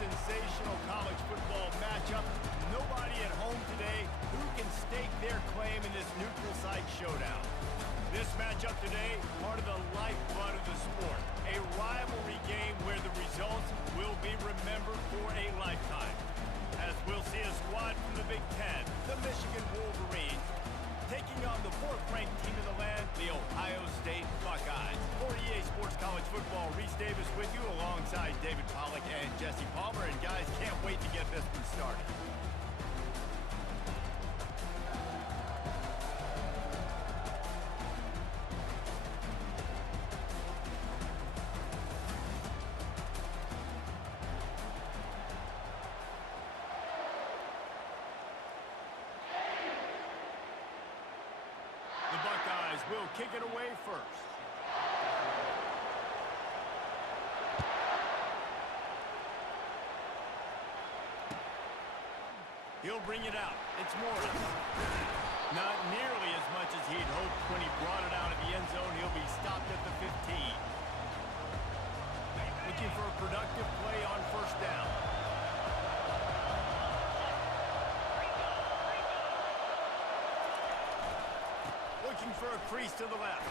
sensational college football matchup. Nobody at home today who can stake their claim in this neutral site showdown. This matchup today, part of the lifeblood of the sport. A rivalry game where the results will be remembered for a lifetime. As we'll see a squad from the Big Ten, the Michigan Wolverines, taking on the fourth-ranked team in the land, the Ohio State Buckeyes. For EA Sports College Football, Reese Davis with you alongside David Pollack and Jesse Palmer. And guys, can't wait to get this one started. Will kick it away first. He'll bring it out. It's Morris. Not nearly as much as he'd hoped when he brought it out of the end zone. He'll be stopped at the 15. Looking for a productive play on first down. Looking for a crease to the left.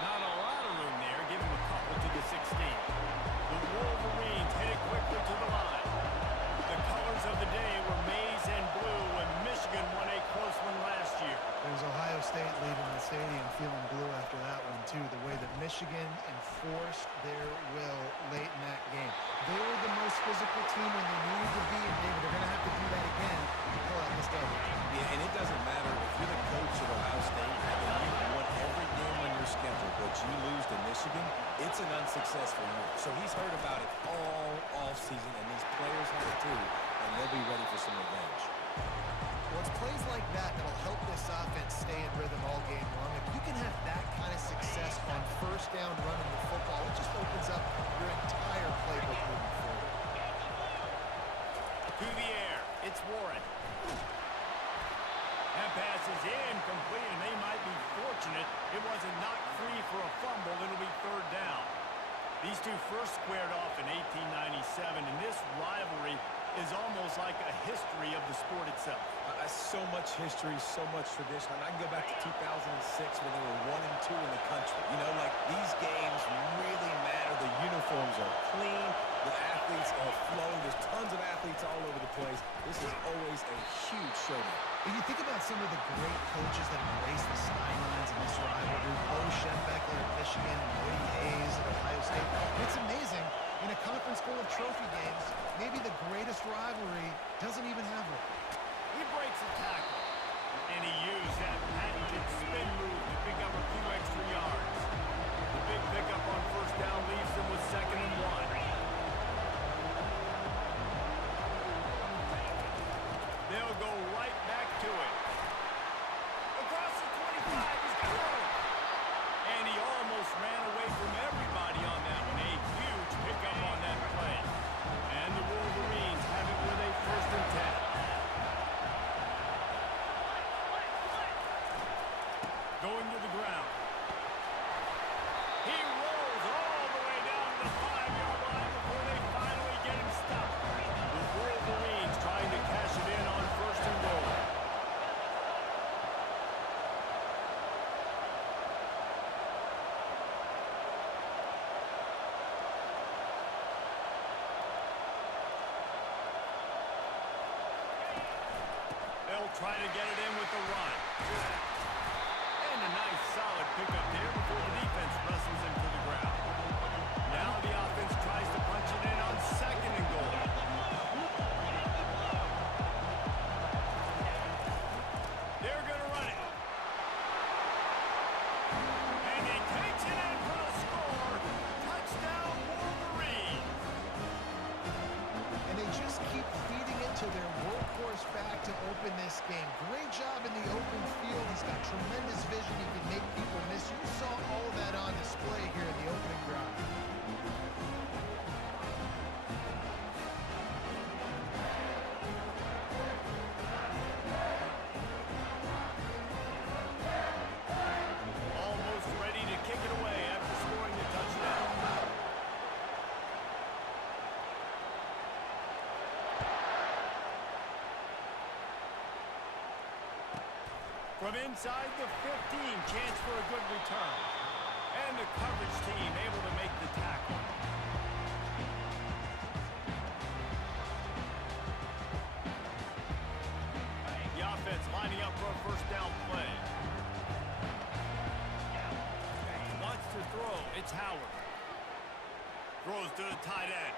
Not a lot of room there. Give him a couple to the 16. The Wolverines hit it quickly to the line. The colors of the day were maize and blue when Michigan won a close one last year. There's Ohio State leaving the stadium feeling blue after that one, too. The way that Michigan enforced their will late in that game. They were the most physical team when they needed to be, and David, they're going to have to do that again to pull out this game. Yeah, and it doesn't matter if you're the coach at Ohio State and you won every game on your schedule, but you lose to Michigan, it's an unsuccessful year. So he's heard about it all offseason, and these players have it too, and they'll be ready for some revenge. Well, it's plays like that that'll help this offense stay in rhythm all game long. If you can have that kind of success on first down running the football, it just opens up your entire playbook moving forward. To the air, it's Warren. That pass is incomplete, and they might be fortunate it wasn't knocked free for a fumble. It'll be third down. These two first squared off in 1897, and this rivalry is almost like a history of the sport itself. So much history, so much tradition. I can go back to 2006 when they were 1 and 2 in the country. You know, like these games really matter. The uniforms are clean. The athletes are flowing. There's tons of athletes all over the place. This is always a huge showdown. When you think about some of the great coaches that have graced the sidelines in this rivalry, Bo Schembechler at Michigan and Woody Hayes at Ohio State, it's amazing. In a conference full of trophy games, maybe the greatest rivalry doesn't even have one. He breaks a tackle, and he used that patented spin move to pick up a few extra yards. The big pickup on first down leaves them with 2nd and 1. They'll go right back to it. Across the 25, he's through. And he almost ran away from everybody on that one. A huge pickup on that play. And the Wolverines have it with a 1st and 10. Going to the ground. He rolls all the way down to the 5-yard line before they finally get him stopped. The Wolverines trying to cash it in on 1st and goal. They'll try to get it in with the run. And a nice solid pickup there before the defense wrestles him to the ground. Now the offense tries to punch it in on 2nd and goal. They're going to run it. And he takes it in for the score. Touchdown, Wolverines. And they just keep feeding into their workhorse back to open this game. Great job in the open field. He's got tremendous vision. He can make people miss. You saw all of that on display here in the opening drive. Almost ready to kick it away after 2 scoring. 'The touchdown. From inside the 15, chance for a good return. And the coverage team able to make the tackle. The offense lining up for a first down play. Wants to throw. It's Howard. Throws to the tight end.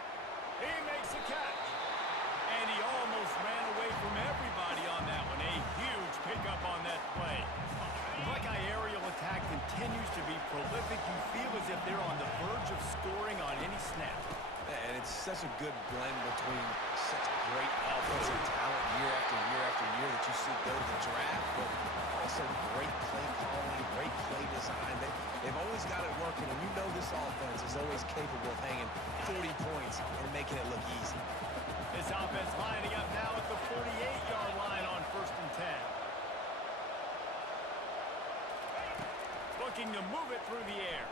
He makes the catch. And he almost ran away from everybody on that one. A huge pickup on that play. The Buckeye aerial attack continues to be prolific. You feel as if they're on the verge of scoring on any snap. And it's such a good blend between such great offensive talent year after year after year that you see go to the draft, but also great play calling, great play design. They've always got it working, and you know this offense is always capable of hanging 40 points and making it look easy. This offense lining up now at the 48-yard line on 1st and 10. Looking to move it through the air.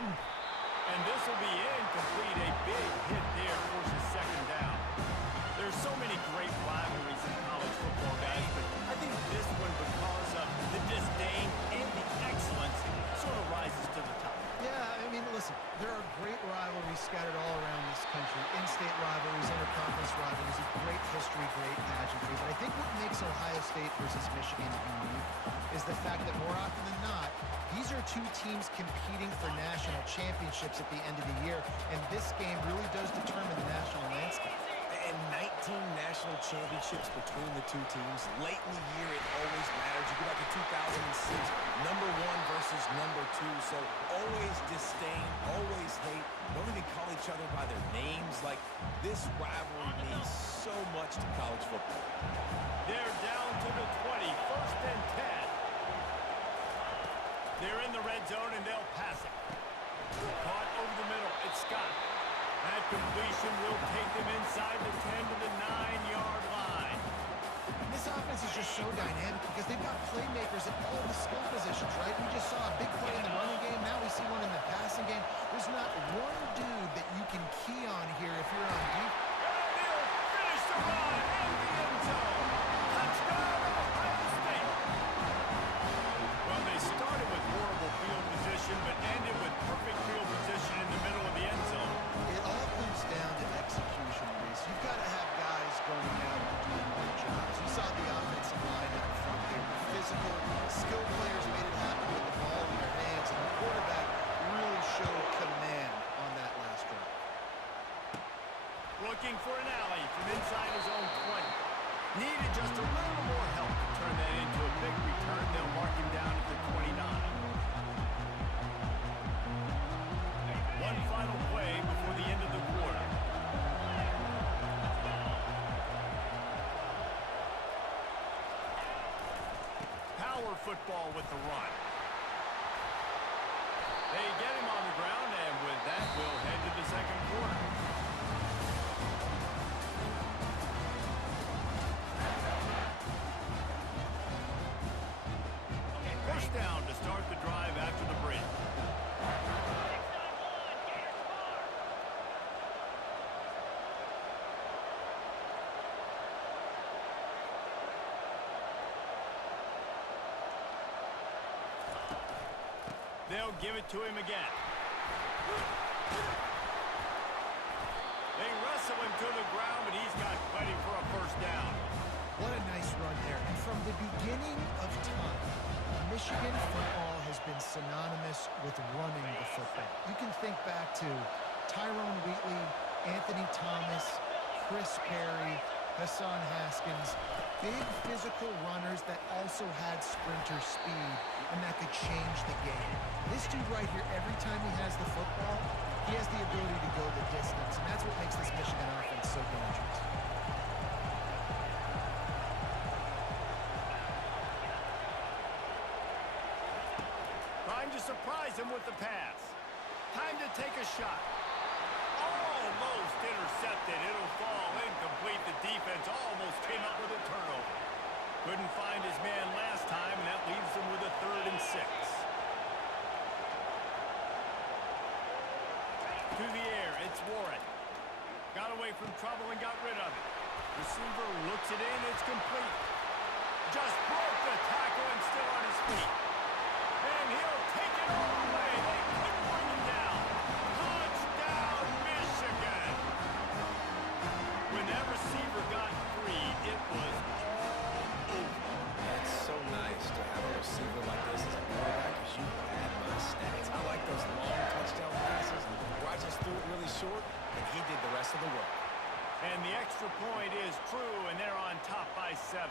And this will be incomplete. A big hit there forces second down. There's so many great rivalries in college football, guys, but I think this one, because of the disdain and the excellence, sort of rises to the top. Yeah, I mean, listen, there are great rivalries scattered all around this country. In-state rivalries, interconference rivalries, a great history, great pageantry. But I think what makes Ohio State versus Michigan unique is the fact that more often than not, these are two teams competing for national championships at the end of the year, and this game really does determine the national landscape. And 19 national championships between the two teams. Late in the year, it always matters. You go back to 2006, number 1 versus number 2. So always disdain, always hate. Don't even call each other by their names. Like, this rivalry means so much to college football. They're down to the 20, 1st and 10. They're in the red zone, and they'll pass it. Caught over the middle. It's Scott. That completion will take them inside the 10 to the 9-yard line. This offense is just so dynamic because they've got playmakers at all the skill positions, right? We just saw a big play in the running game. Now we see one in the passing game. There's not one dude that you can key on here if you're on defense. And they'll finish the run in the end zone. Touchdown, Ohio State. Well, they started with horrible field position, but ended with perfect field position in the middle of the end zone. It all comes down to execution, Reese. You've got to have guys going out and doing their jobs. You saw the offensive line up front. They were physical. Skilled players made it happen with the ball in their hands, and the quarterback really showed command on that last drive. Looking for an alley from inside his own 20. Needed just a little more help to turn that into a big return. They'll mark him down at the 29. One final play before the end of the quarter. Power football with the run. They get him on the ground, and with that, we'll head to the second quarter. First down to start the drive after the break. They'll give it to him again. They wrestle him to the ground, but he's got plenty for a first down. What a nice run there. And from the beginning of time, Michigan football has been synonymous with running the football. You can think back to Tyrone Wheatley, Anthony Thomas, Chris Perry, Hassan Haskins, big physical runners that also had sprinter speed and that could change the game. This dude right here, every time he has the football, he has the ability to go the distance, and that's what makes this Michigan offense so dangerous. Trying to surprise him with the pass. Time to take a shot. Almost intercepted. It'll fall incomplete. The defense almost came up with a turnover. Couldn't find his man last time, and that leaves him with a 3rd and 6. To the air, it's Warren. Got away from trouble and got rid of it. Receiver looks it in. It's complete. Just broke the tackle and still on his feet. And he'll take it all the way. They couldn't bring him down. Touchdown, Michigan. When that receiver got free, it was all over. It's so nice to have a receiver like this as a quarterback because you pad my stats. I like those long touchdown passes where I just threw it really short and he did the rest of the work. And the extra point is true, and they're on top by 7.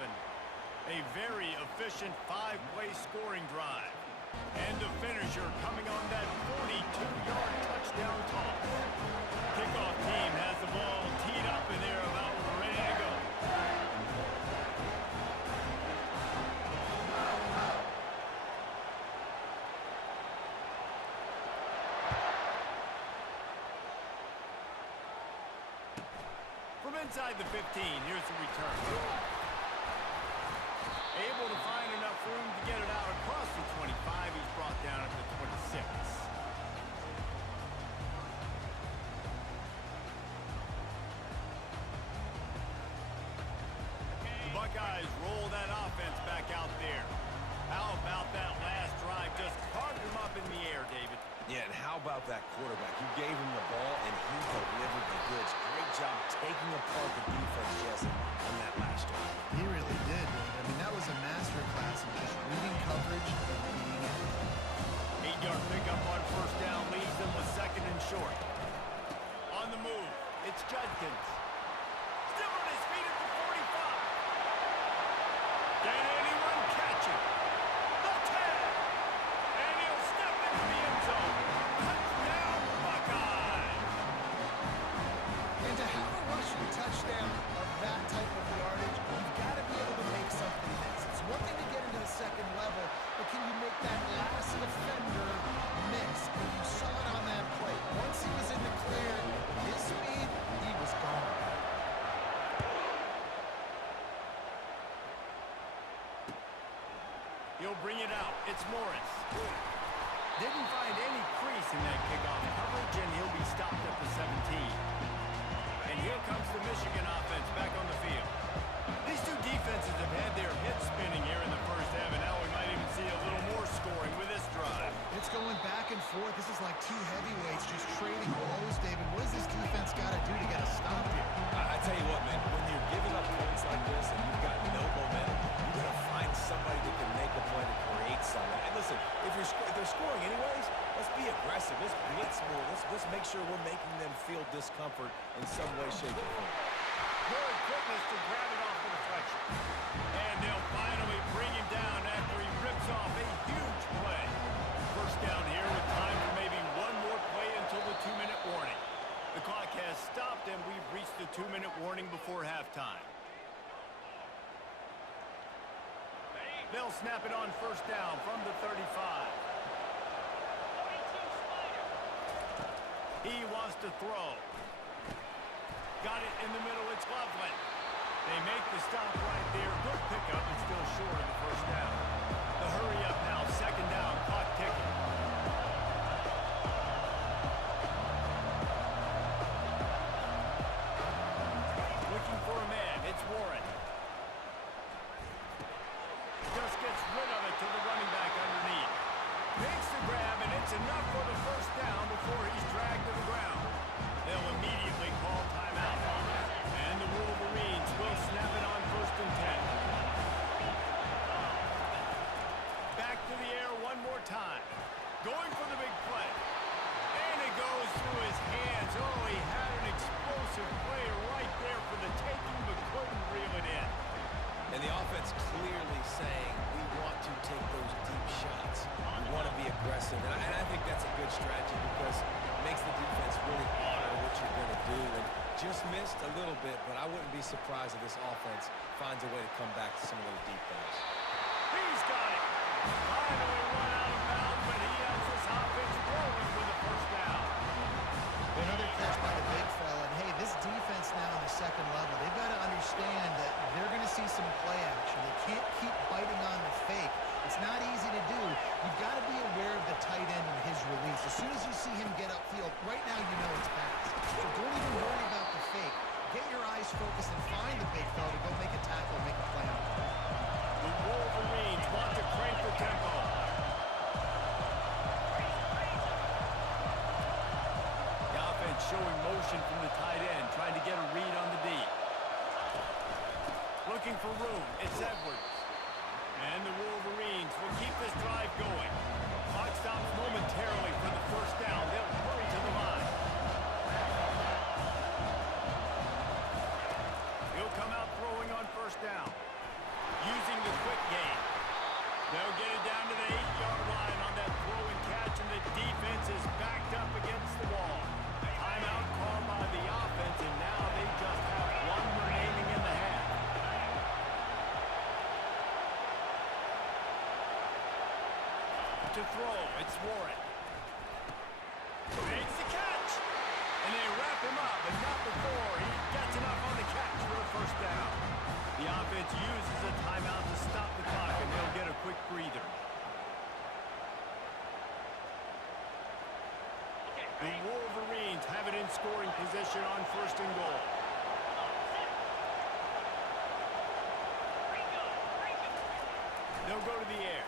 A very efficient 5-play scoring drive. And the finisher coming on that 42-yard touchdown toss. Kickoff team has the ball teed up, and they're about ready to go. From inside the 15, here's the return. Able to find enough room to get it out across the 25. He's brought down at the 26. The Buckeyes roll that offense back out there. How about that last drive? Just carved him up in the air, David. Yeah, and how about that quarterback? You gave him the ball, and he delivered the goods. Great job taking apart the defense, Jesse, on that last drive. He really did, Dave. I mean, that was a masterclass in just reading coverage and being in. 8-yard pickup on first down leaves them with second and short. On the move, it's Judkins. Still on his feet at the 45. Can anyone catch him? The 10. And he'll step into the end zone. Touchdown, Buckeyes. And to have a rushing touchdown of that type of yardage, you've got to be able to make something miss. It's one thing to get into the second level, but can you make that last defender miss? And you saw it on that play. Once he was in the clear, his speed, he was gone. He'll bring it out. It's Morris. Didn't find any crease in that kickoff coverage, and he'll be stopped at the 17. And here comes the Michigan offense back on the field. These two defenses have had their heads spinning here in the first half, and now we might even see a little more scoring with this drive. It's going back and forth. This is like two heavyweights just trading blows, David. What does this defense got to do to get a stop here? I tell you what, man, when you're giving up points like this and you've got no momentum, you got to find somebody that can make a play to create something. And listen, if they're scoring anyways, let's be aggressive. Let's blitz more. Let's make sure we're making them feel discomfort in some way, shape, or form. Good quickness to grab it off the deflection. And they'll finally bring him down after he rips off a huge play. First down here with time for maybe one more play until the 2-minute warning. The clock has stopped, and we've reached the 2-minute warning before halftime. They'll snap it on first down from the 35. He wants to throw. Got it in the middle. It's Loveland. They make the stop right there. Good pickup, but still short of the first down. The hurry up now. Second down. Clock ticking. Looking for a man. It's Warren. Just gets rid of it to the running back underneath. Makes the grab, and it's enough for the first down before he's dragged to the ground. They'll immediately call timeout. And the Wolverines will snap it on first and 10. Back to the air one more time. Going for the big play. And it goes through his hands. Oh, he had an explosive play right there for the taking, but couldn't reel it in. And the offense clearly saying, we want to take those deep shots. We want to be aggressive. And I think that's a good strategy because it makes the defense really honor what you're going to do. And just missed a little bit, but I wouldn't be surprised if this offense finds a way to come back to some of those deep balls. He's got it. Finally run out of bounds, but he has this offense rolling with a first down. Another catch by the big fella. And hey, this defense now on the second level, they've got to understand that they're going to see some play action. They can't keep biting on the fake. It's not easy to do. You've got to be aware of the tight end and his release. As soon as you see him get upfield, right now you know it's pass. So don't even worry about the fake. Get your eyes focused and find the big fella to go make a tackle and make a play on it. The coming from the tight end, trying to get a read on the deep. Looking for room. It's Edwards. And the Wolverines will keep this drive going. Clock stops momentarily for the first down. They'll hurry to the line. He'll come out throwing on first down. Using the quick game. They'll get it down to the 8-yard line on that throw and catch, and the defense is backed up against the wall. Timeout called by the offense, and now they just have one remaining in the half. To throw, it's Warren. Makes the catch! And they wrap him up, but not before he gets enough on the catch for a first down. The offense uses a timeout to stop the clock, and they'll get a quick breather. The Wolverines have it in scoring position on first and goal. They'll go to the air.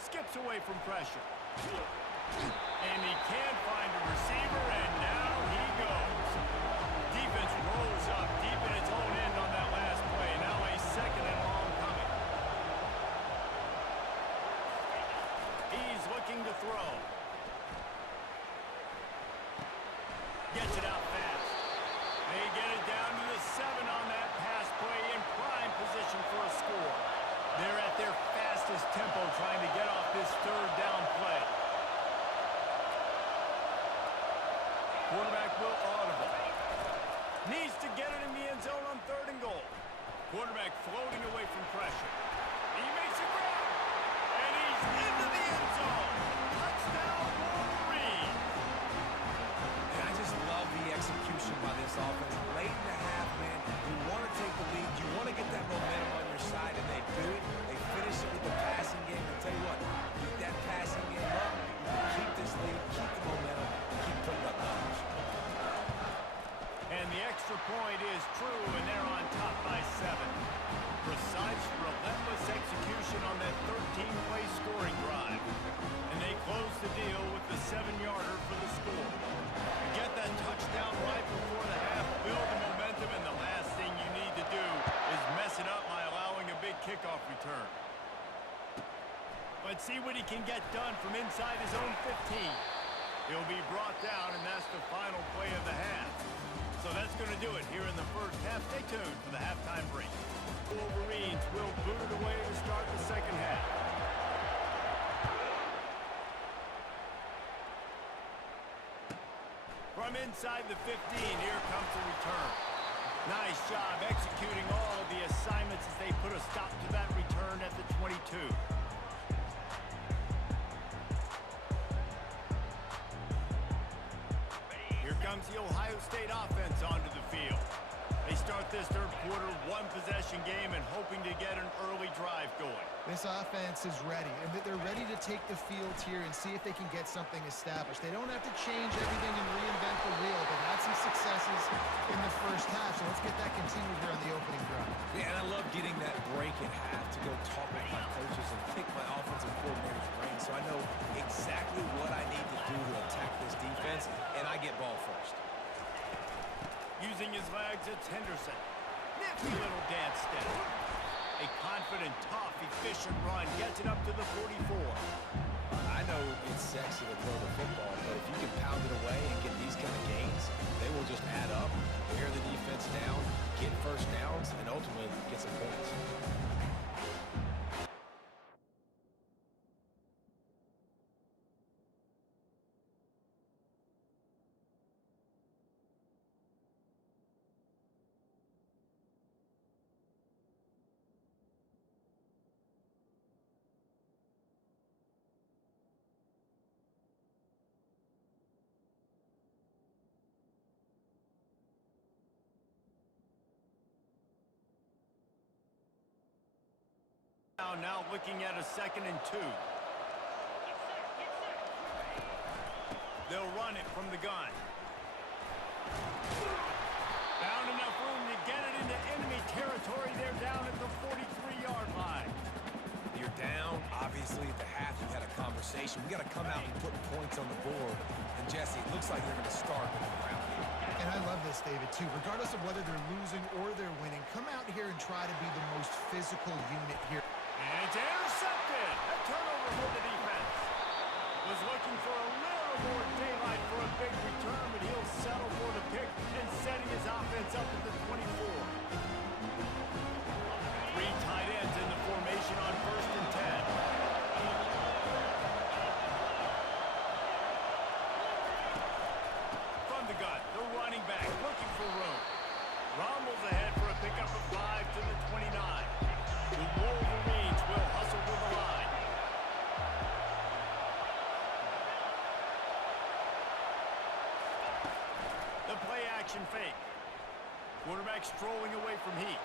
Skips away from pressure. And he can't find a receiver, and now he goes. Defense rolls up deep in its own end on that last play. Now a second and long coming. He's looking to throw. Gets it out fast. They get it down to the 7 on that pass play in prime position for a score. They're at their fastest tempo trying to get off this third down play. Quarterback will audible. Needs to get it in the end zone on third and goal. Quarterback floating away from pressure. He makes a grab. And he's into the end zone. Touchdown, Wolverines. And I just love the execution by this offense. Late in the half, man, you want to take the lead. You want to get that momentum on your side, and they do it. They finish it with the passing game. And tell you what, keep that passing game up. Keep this lead, keep the momentum, keep putting up numbers. And the extra point is true, and they're on top by 7. Precise, relentless execution on that 13-play scoring drive. And they close the deal with the 7-yarder for the score. Get that touchdown right before the half, build the momentum, and the last thing you need to do is mess it up by allowing a big kickoff return. Let's see what he can get done from inside his own 15. He'll be brought down, and that's the final play of the half. So that's going to do it here in the first half. Stay tuned for the halftime break. Wolverines will boot it away to start the second half. From inside the 15, here comes the return. Nice job executing all of the assignments as they put a stop to that return at the 22. Here comes the Ohio State offense onto the field. They start this third quarter one-possession game and hoping to get an early drive going. This offense is ready, and they're ready to take the field here and see if they can get something established. They don't have to change everything and reinvent the wheel. They've had some successes in the first half, so let's get that continued here on the opening drive. Yeah, and I love getting that break at half to go talk with my coaches and pick my offensive coordinator's brain so I know exactly what I need to do to attack this defense, and I get ball first. Using his legs, it's Henderson. Nifty little dance step. A confident, tough, efficient run gets it up to the 44. I know it's sexy to throw the football, but if you can pound it away and get these kind of gains, they will just add up, wear the defense down, get first downs, and ultimately get some points. Now looking at a 2nd and 2. They'll run it from the gun. Found enough room to get it into enemy territory. They're down at the 43-yard line. You're down. Obviously, at the half, you had a conversation conversation. We got to come out and put points on the board. And, Jesse, it looks like they're going to start with the ground game. And I love this, David, too. Regardless of whether they're losing or they're winning, come out here and try to be the most physical unit here. And it's intercepted. A turnover for the defense. Was looking for a little more daylight for a big return, but he'll settle for the pick and setting his offense up at the 24. Three tight ends in the formation on 1st and 10. From the gun, the running back looking for room. Rumbles ahead for a pickup of 5 to the 29. The Wolverines will hustle to the line. The play-action fake. Quarterback strolling away from Heat.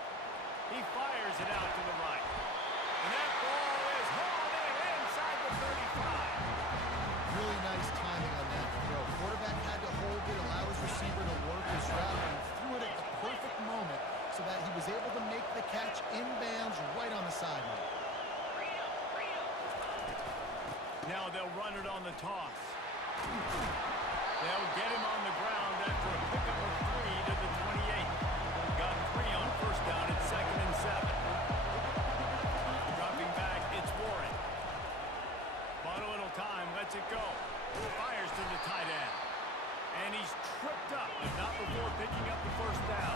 He fires it out to the right. And that ball is hauled in inside the 35. Really nice timing on that throw. Quarterback had to hold it, allow his receiver to work his route, and threw it at the perfect moment so that he was able to make the catch inbounds right on the sideline. Now they'll run it on the toss. They'll get him on the ground after a pickup of 3 to the 28. Got 3 on 1st down at 2nd and 7. Dropping back, it's Warren. Bought a little time, lets it go. Fires to the tight end. And he's tripped up, but not before picking up the 1st down.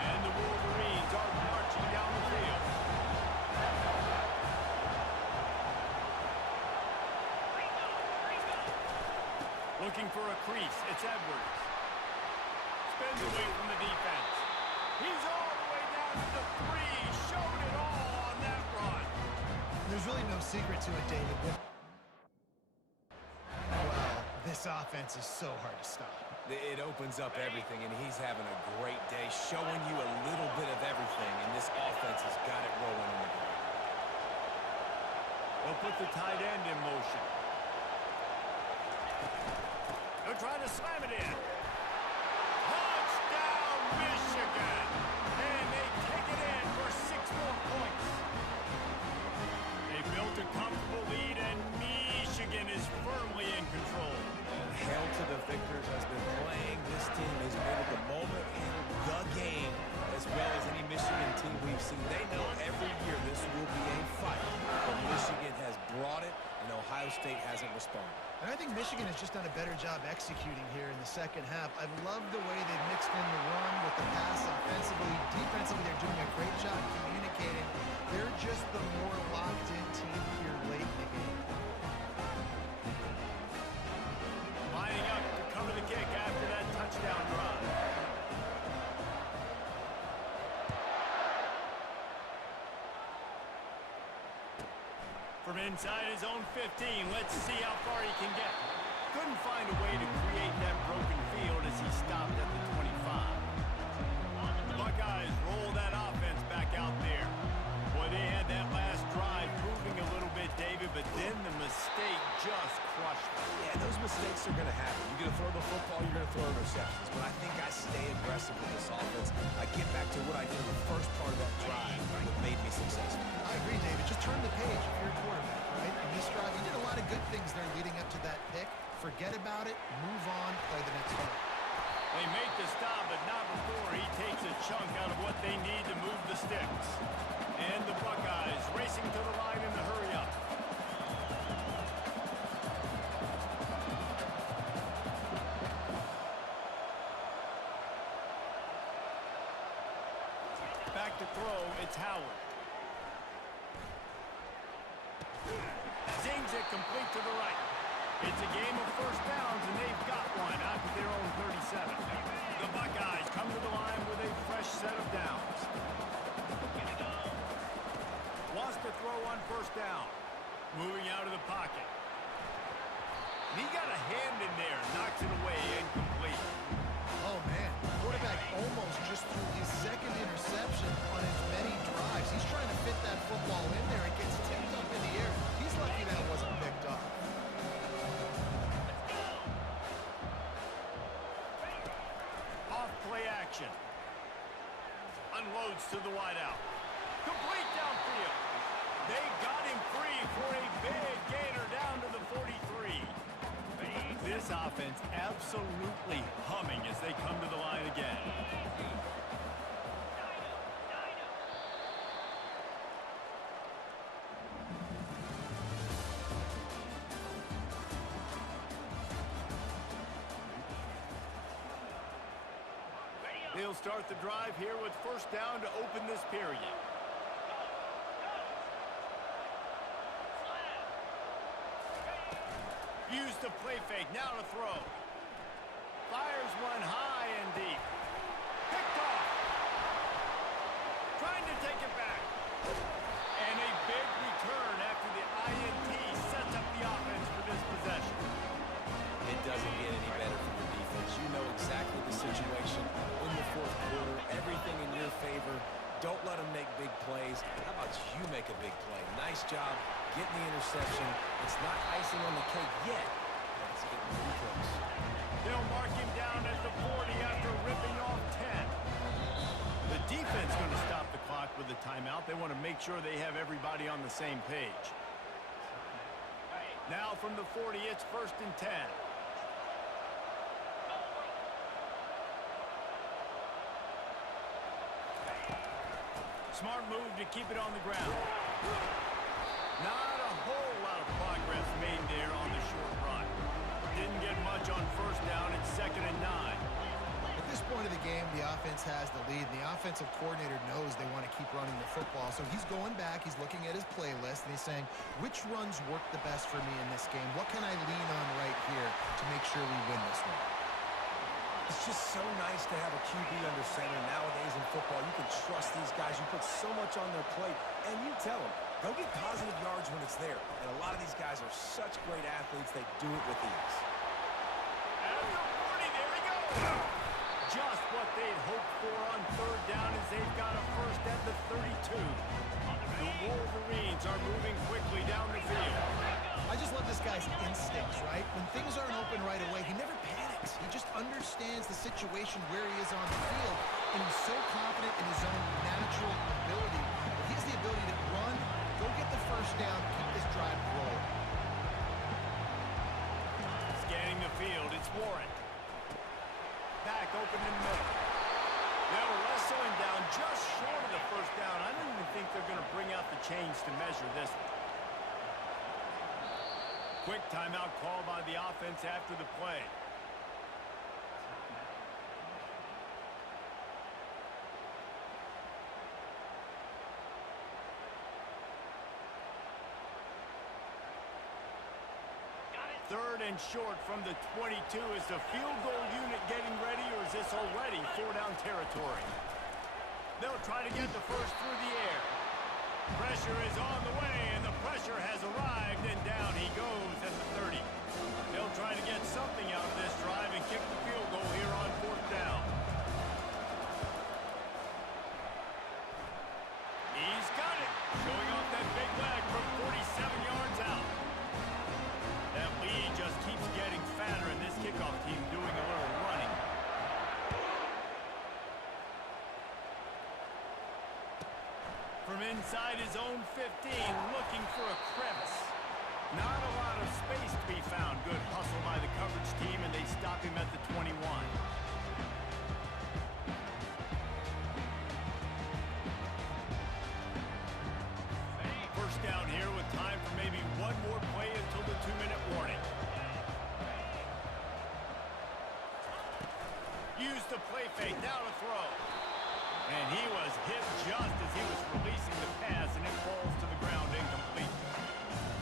And the Wolverines are marching down the field. Looking for a crease, it's Edwards. Spins away from the defense. He's all the way down to the 3. Showed it all on that run. There's really no secret to it, David. Well, this offense is so hard to stop. It opens up everything, and he's having a great day, showing you a little bit of everything, and this offense has got it rolling in the ground. They'll put the tight end in motion. They're trying to slam it in. Touchdown, Michigan! And they take it in for 6 more points. They built a comfortable lead, and Michigan is firmly in control. Hail to the victors has been playing. This team has been at the moment in the game as well as any Michigan team we've seen. They know every year this will be a fight, but Michigan has brought it, and Ohio State hasn't responded. And I think Michigan has just done a better job executing here in the second half. I've loved the way they've mixed in the run with the pass offensively. Defensively, they're doing a great job communicating. They're just the more locked-in team here late in the game. Lining up to cover the kick after that touchdown drive. From inside his own 15, let's see how far he can get. Couldn't find a way to create that broken field as he stopped at the 25. The Buckeyes roll that offense back out there. Boy, they had that last drive moving a little bit, David, but then the mistake just crushed them. Yeah, those mistakes are going to happen. You're going to throw the football, you're going to throw interceptions. But I think I stay aggressive with this offense. I get back to what I did in the first part of that drive that made me successful. I agree, David. Just turn the page if you're a quarterback, right? In this drive, you did a lot of good things there leading up to that pick. Forget about it, move on, play the next one. They make the stop, but not before he takes a chunk out of what they need to move the sticks. And the Buckeyes racing to the line in the hurry-up. Back to throw, it's Howard. Zings it complete to the right. It's a game of 1st downs, and they've got one out to their own 37. The Buckeyes come to the line with a fresh set of downs. Wants to throw on 1st down. Moving out of the pocket. And he got a hand in there, knocks it away, incomplete. Oh, man. The quarterback almost just threw his 2nd interception on as many drives. He's trying to fit that football in there. It gets tipped up in the air. He's lucky that wasn't picked up. Off play action. Unloads to the wideout. Complete downfield. They got him free for a big gainer down to the 43. This offense absolutely humming as they come to the line again. They'll start the drive here with first down to open this period. Use the play fake, now to throw. Fires one high and deep. Picked off. Trying to take it back. And a big return after the INT sets up the offense for this possession. It doesn't get any better for your defense. You know exactly the situation in the fourth quarter. Everything in your favor. Don't let them make big plays. How about you make a big play? Nice job getting the interception. It's not icing on the cake yet, but it's getting pretty close. They'll mark him down at the 40 after ripping off 10. The defense going to stop the clock with a timeout. They want to make sure they have everybody on the same page. Now from the 40, it's first and 10. Smart move to keep it on the ground. Not a whole lot of progress made there on the short run. Didn't get much on first down. It's 2nd and 9. At this point of the game, the offense has the lead. The offensive coordinator knows they want to keep running the football. So he's going back. He's looking at his playlist, and he's saying, which runs work the best for me in this game? What can I lean on right here to make sure we win this one? It's just so nice to have a QB under center nowadays in football. You can trust these guys. You put so much on their plate, and you tell them, go get positive yards when it's there. And a lot of these guys are such great athletes, they do it with ease. At the 40, there we go. Just what they'd hoped for on third down as they've got a first at the 32. The Wolverines are moving quickly down the field. I just love this guy's instincts, right? When things aren't open right away, he never panics. He just understands the situation where he is on the field, and he's so confident in his own natural ability. He has the ability to run, go get the first down, keep this drive rolling. Scanning the field, it's Warren. Back open in the middle. They'll wrestle him down just short of the first down. I don't even think they're going to bring out the chains to measure this one. Quick timeout call by the offense after the play. Third and short from the 22. Is the field goal unit getting ready, or is this already 4-down territory? They'll try to get the first through the air. Pressure is on the way, and the pressure has arrived, and down he goes at the 30. They'll try to get something out of this drive and kick the field goal here on 4th down. He's got it. Showing off that big leg from 47 yards out. That lead just keeps getting fatter, and this kickoff team doing a little running. From inside his own 15, looking for a crevice. Not a lot of space to be found. Good hustle by the coverage team, and they stop him at the 21. First down here with time for maybe one more play until the 2-minute warning. Use the play fake, now to throw. And he was hit just as he was releasing the pass, and it falls to the ground incomplete.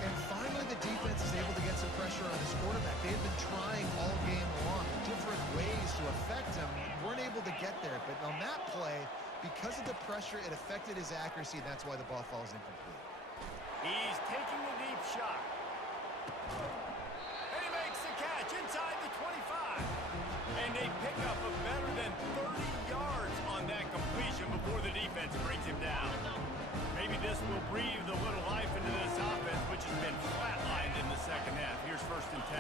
And finally, the defense is able to get some pressure on his quarterback. They've been trying all game long, different ways to affect him. Weren't able to get there, but on that play, because of the pressure, it affected his accuracy, and that's why the ball falls incomplete. He's taking the deep shot. And he makes the catch inside the 25. And a pickup of better than 30 yards on that completion before the defense brings him down. Maybe this will breathe a little life into this offense, which has been flatlined in the second half. Here's first and 10.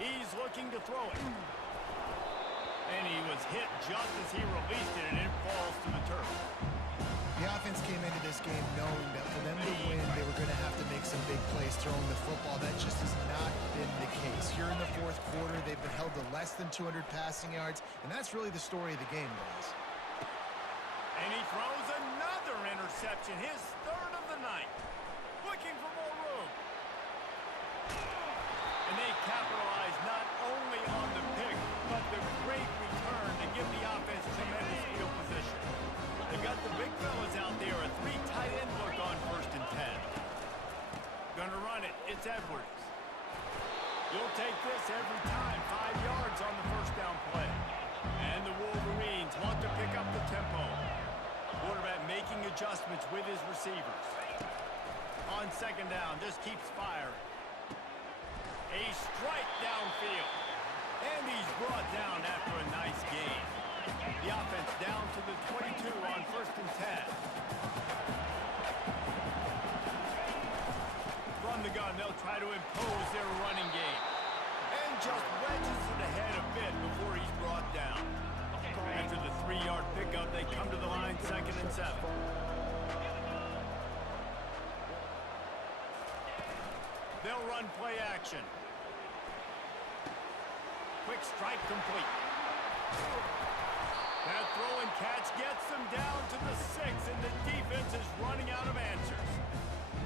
He's looking to throw it. And he was hit just as he released it, and it falls to the turf. The offense came into this game knowing that for them to win, they were going to have to make some big plays throwing the football. That just has not been the case. Here in the fourth quarter, they've been held to less than 200 passing yards, and that's really the story of the game, guys. And he throws another interception, his third of the night. Looking for more room. And they capitalize not only on the pick, but the great return to give the offense tremendous field position. They've got the big fellas out there, a 3 tight end look on 1st and 10. Gonna run it, it's Edwards. You'll take this every time, 5 yards on the 1st down play. And the Wolverines want to pick up the tempo. Quarterback making adjustments with his receivers. On 2nd down, just keeps firing. A strike downfield. And he's brought down after a nice gain. The offense down to the 22 on 1st and 10. From the gun, they'll try to impose their running game. And just wedges it ahead a bit before he's brought down. After the 3-yard pickup, they come to the line 2nd and 7. They'll run play action. Quick strike complete. That throw and catch gets them down to the 6, and the defense is running out of answers.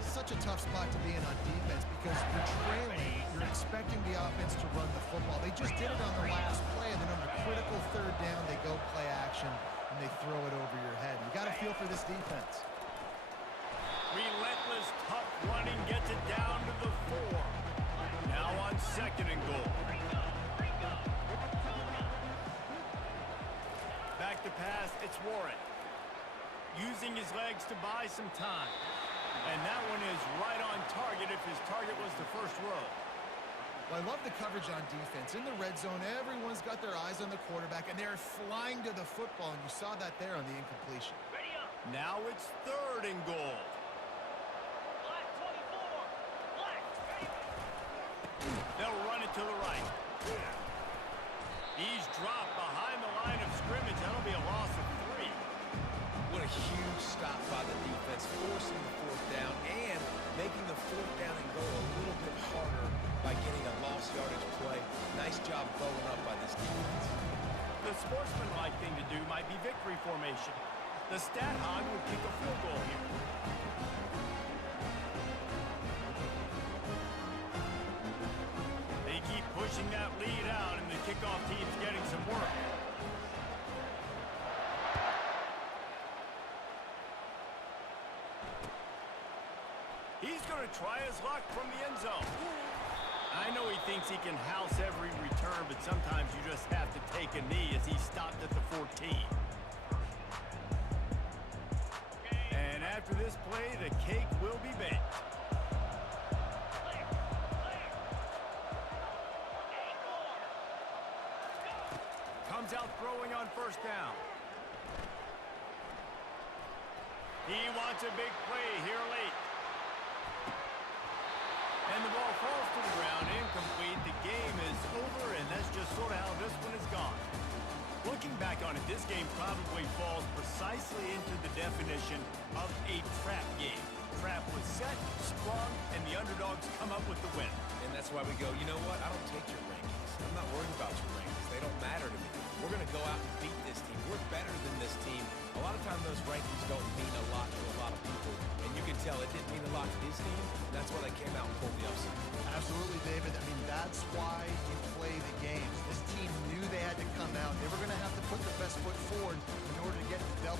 Such a tough spot to be in on defense because you're trailing, you're expecting the offense to run the football. They just did it on the last play, and then on a critical 3rd down, they go play action, and they throw it over your head. You got to feel for this defense. Relentless, tough running gets it down to the 4. Now on 2nd and goal. Back to pass, it's Warren. Using his legs to buy some time. And that one is right on target if his target was the 1st row. Well, I love the coverage on defense. In the red zone, everyone's got their eyes on the quarterback, and they're flying to the football, and you saw that there on the incompletion. Now it's 3rd and goal. They'll run it to the right. He's dropped behind the line of scrimmage. That'll be a loss of 3. What a huge stop by the defense, forcing the 4th down and making the 4th down and goal a little bit harder by getting a lost yardage play. Nice job blowing up by this defense. The sportsmanlike thing to do might be victory formation. The stat hog would kick a field goal here. They keep pushing that lead out, and the kickoff team's getting some work. He's going to try his luck from the end zone. I know he thinks he can house every return, but sometimes you just have to take a knee as he stopped at the 14. And after this play, the cake will be baked. Comes out throwing on 1st down. He wants a big play here late. And the ball falls to the ground, incomplete. The game is over, and that's just sort of how this one has gone. Looking back on it, this game probably falls precisely into the definition of a trap game. Trap was set, sprung, and the underdogs come up with the win. And that's why we go, you know what? I don't take your rankings. I'm not worried about your rankings. They don't matter to me. We're going to go out and beat this team. We're better than this team. A lot of times those rankings don't mean a lot to a lot of people. And you can tell it didn't mean a lot to his team. That's why they came out and pulled the upset. Absolutely, David. I mean, that's why you play the games. This team knew they had to come out. They were going to have to put their best foot forward